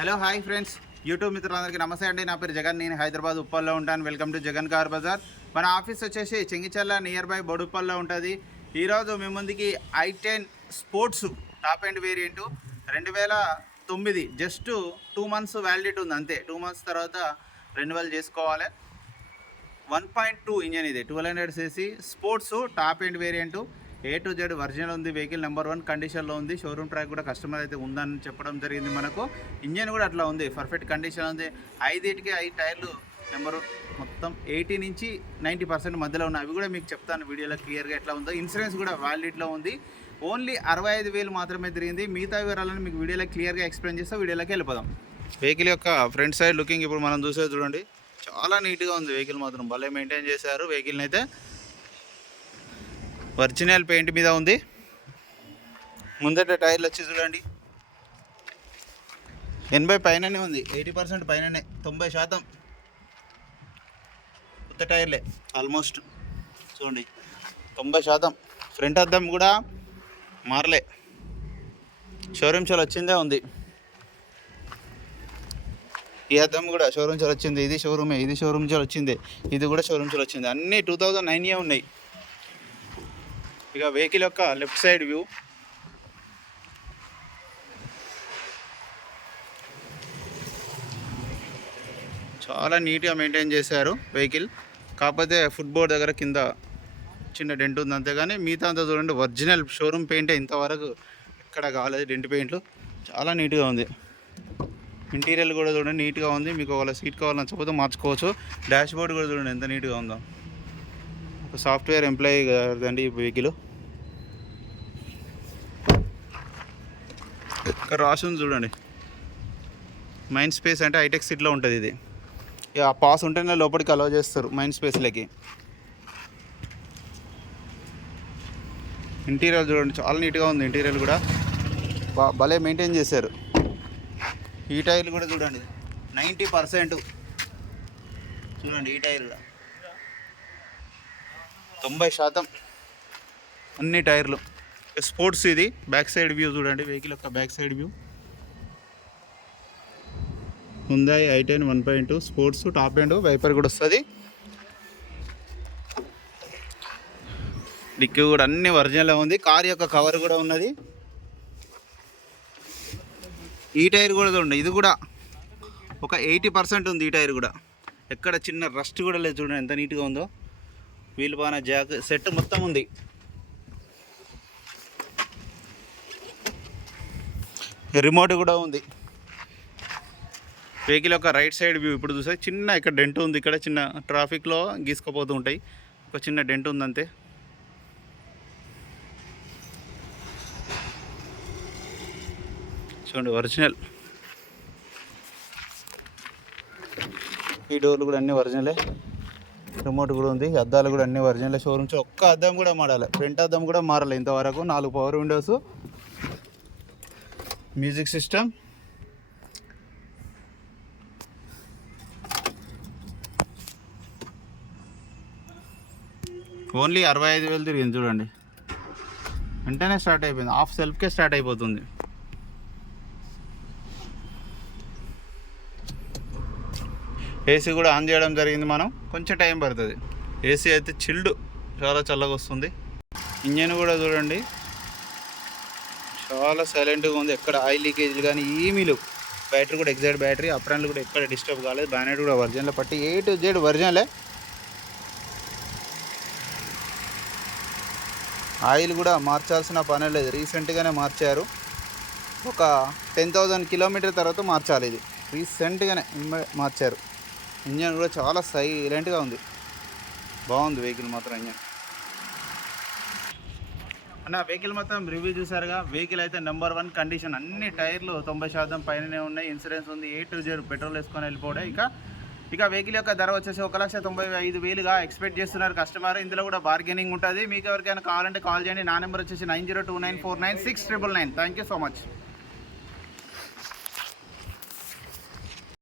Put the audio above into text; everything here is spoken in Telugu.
హలో హాయ్ ఫ్రెండ్స్, యూట్యూబ్ మిత్రులందరికీ నమస్తే అండి. నా పేరు జగన్, నేను హైదరాబాద్ ఉప్పల్లో ఉంటాను. Welcome to Jagan car Bazaar. మన ఆఫీస్ వచ్చేసి చెంగిచెర్ల నియర్ బై బొడుప్పల్లో ఉంటుంది. ఈరోజు మీ ముందుకి i10 sports top end variant 2009, just 2 months validity ఉంది అంతే. 2 months తర్వాత రెన్యువల్ చేసుకోవాలి. 1.2 ఇంజన్ ఇది, 1200cc sports top end variant. A to Z original ఉంది. వెహికల్ నెంబర్ 1 కండిషన్లో ఉంది. షోరూమ్ ట్రాక్ కూడా కస్టమర్ అయితే ఉందని చెప్పడం జరిగింది మనకు. ఇంజన్ కూడా అట్లా ఉంది, పర్ఫెక్ట్ కండిషన్ ఉంది. 5 టైర్లు నెంబర్ మొత్తం 80 నుంచి 90% మధ్యలో ఉన్నాయి. అవి కూడా మీకు చెప్తాను వీడియోలో క్లియర్గా ఎట్లా ఉందో. ఇన్సూరెన్స్ కూడా వ్యాలిడిటీలో ఉంది. ఓన్లీ 65,000 మాత్రమే తిరిగింది. మిగతా వివరాలను మీకు వీడియోలో క్లియర్గా ఎక్స్ప్లెయిన్ చేస్తే వీడియోలోకి వెళ్ళిపోదాం. వెహికల్ యొక్క ఫ్రంట్ సైడ్ లుకింగ్ ఇప్పుడు మనం చూసేది చూడండి, చాలా నీట్గా ఉంది. వెహికల్ మాత్రం భలే మెయింటైన్ చేశారు. వెహికల్ని అయితే ఒరిజినల్ పెయింట్ మీద ఉంది. ముందట టైర్లు వచ్చి చూడండి 80 పైననే ఉంది, 80% పైననే, 90% కొత్త టైర్లే ఆల్మోస్ట్. చూడండి 90%. ఫ్రంట్ అద్దం కూడా మారలే, షోరూమ్ చాలా వచ్చిందే ఉంది. ఈ అద్దం కూడా షోరూమ్ చాలా వచ్చింది. ఇది షోరూమే, ఇది షోరూమ్ చాలా వచ్చింది. ఇది కూడా షోరూమ్ చాలా వచ్చింది. అన్నీ 2009 ఉన్నాయి. ఇక వెహికల్ యొక్క లెఫ్ట్ సైడ్ వ్యూ, చాలా నీట్గా మెయింటైన్ చేశారు వెహికల్. కాకపోతే ఫుట్బోర్డ్ దగ్గర కింద చిన్న డెంట్ ఉంది అంతేగాని మిగతా అంతా చూడండి ఒరిజినల్ షోరూమ్ పెయింటే. ఇంతవరకు ఎక్కడ కాలేదు డెంట్ పెయింట్లు. చాలా నీట్గా ఉంది. ఇంటీరియర్ కూడా చూడండి నీట్గా ఉంది. మీకు ఒకవేళ సీట్ కావాలని నచ్చకపోతే మార్చుకోవచ్చు. డాష్ బోర్డ్ కూడా చూడండి ఎంత నీట్గా ఉందో. ఒక సాఫ్ట్వేర్ ఎంప్లాయీ కదండి ఈ వెహికల్. ఇక్కడ రాసి చూడండి, మైండ్ స్పేస్ అంటే హైటెక్ సిటీలో ఉంటుంది ఇది. ఇక ఆ పాస్ ఉంటేనే లోపలికి అలౌ చేస్తారు మైండ్ స్పేస్లోకి. ఇంటీరియర్ చూడండి చాలా నీట్గా ఉంది. ఇంటీరియర్ కూడా భలే మెయింటైన్ చేశారు. ఈ టైర్లు కూడా చూడండి 90%. చూడండి ఈ టైర్ కూడా 90% అన్ని టైర్లు. స్పోర్ట్స్ ఇది. బ్యాక్ సైడ్ వ్యూ చూడండి, వెహికల్ యొక్క back side view. Hyundai i10 1.2 sports top end, wiper కూడా వస్తుంది. డిక్కీ కూడా అన్ని ఒరిజినల్ ఉంది. కార్ యొక్క కవర్ కూడా ఉన్నది. ఈ టైర్ కూడా చూడండి, ఇది కూడా ఒక 80% ఉంది. ఈ టైర్ కూడా ఎక్కడ చిన్న రస్ట్ కూడా లేదు. చూడండి ఎంత నీట్గా ఉందో. వీల్ పాన జాక్ సెట్ మొత్తం ఉంది. రిమోట్ కూడా ఉంది. వెహికల్ యొక్క రైట్ సైడ్ వ్యూ ఇప్పుడు చూస్తే చిన్న ఇక్కడ డెంట్ ఉంది. ఇక్కడ చిన్న ట్రాఫిక్లో గీసుకుపోతూ ఉంటాయి. ఒక చిన్న డెంట్ ఉంది అంతే. చూడండి ఒరిజినల్. ఈ డోర్లు కూడా అన్నీ ఒరిజినలే. రిమోట్ కూడా ఉంది. అద్దాలు కూడా అన్నీ ఒరిజినలే. షోరూమ్స్ ఒక్క అద్దం కూడా మారాలి. ఫ్రంట్ అద్దం కూడా మారాలి ఇంతవరకు. 4 power Windows, music system. Only 65,000 తిరిగింది. చూడండి వెంటనే స్టార్ట్ అయిపోయింది. హాఫ్ సెల్ఫ్కే స్టార్ట్ అయిపోతుంది. ఏసీ కూడా ఆన్ చేయడం జరిగింది మనం. కొంచెం టైం పడుతుంది. ఏసీ అయితే చిల్డ్, చాలా చల్లగా వస్తుంది. ఇంజన్ కూడా చూడండి చాలా సైలెంట్గా ఉంది. ఎక్కడ ఆయిల్ లీకేజ్లు కానీ ఏమీ లేవు. బ్యాటరీ కూడా ఎగ్జాక్ట్ బ్యాటరీ. అప్రాన్లు కూడా ఎక్కడ డిస్టర్బ్ కాలేదు. బ్యానెట్ కూడా ఒరిజినల్ పట్టి A to Z ఒరిజినలే. ఆయిల్ కూడా మార్చాల్సిన పని లేదు, రీసెంట్గానే మార్చారు. ఒక 10,000 కిలోమీటర్ తర్వాత మార్చాలి. ఇది రీసెంట్గానే మార్చారు. ఇంజన్ కూడా చాలా సైలెంట్గా ఉంది. బాగుంది వెహికల్ మాత్రం. ఇంజన్ అన్న వెహికల్ మొత్తం రివ్యూ చూసారుగా. వెహికల్ అయితే నెంబర్ 1 కండిషన్. అన్ని టైర్లు 90% పైననే ఉన్నాయి. ఇన్సూరెన్స్ ఉంది. A to Z పెట్రోల్ వేసుకొని వెళ్ళిపోవడం. ఇక వెహికల్ యొక్క ధర వచ్చేసి 1,95,000గా ఎక్స్పెక్ట్ చేస్తున్నారు కస్టమర్. ఇందులో కూడా బార్గెనింగ్ ఉంటుంది. మీకు ఎవరికైనా కావాలంటే కాల్ చేయండి. నా నెంబర్ వచ్చేసి 9029496999. Thank you so much.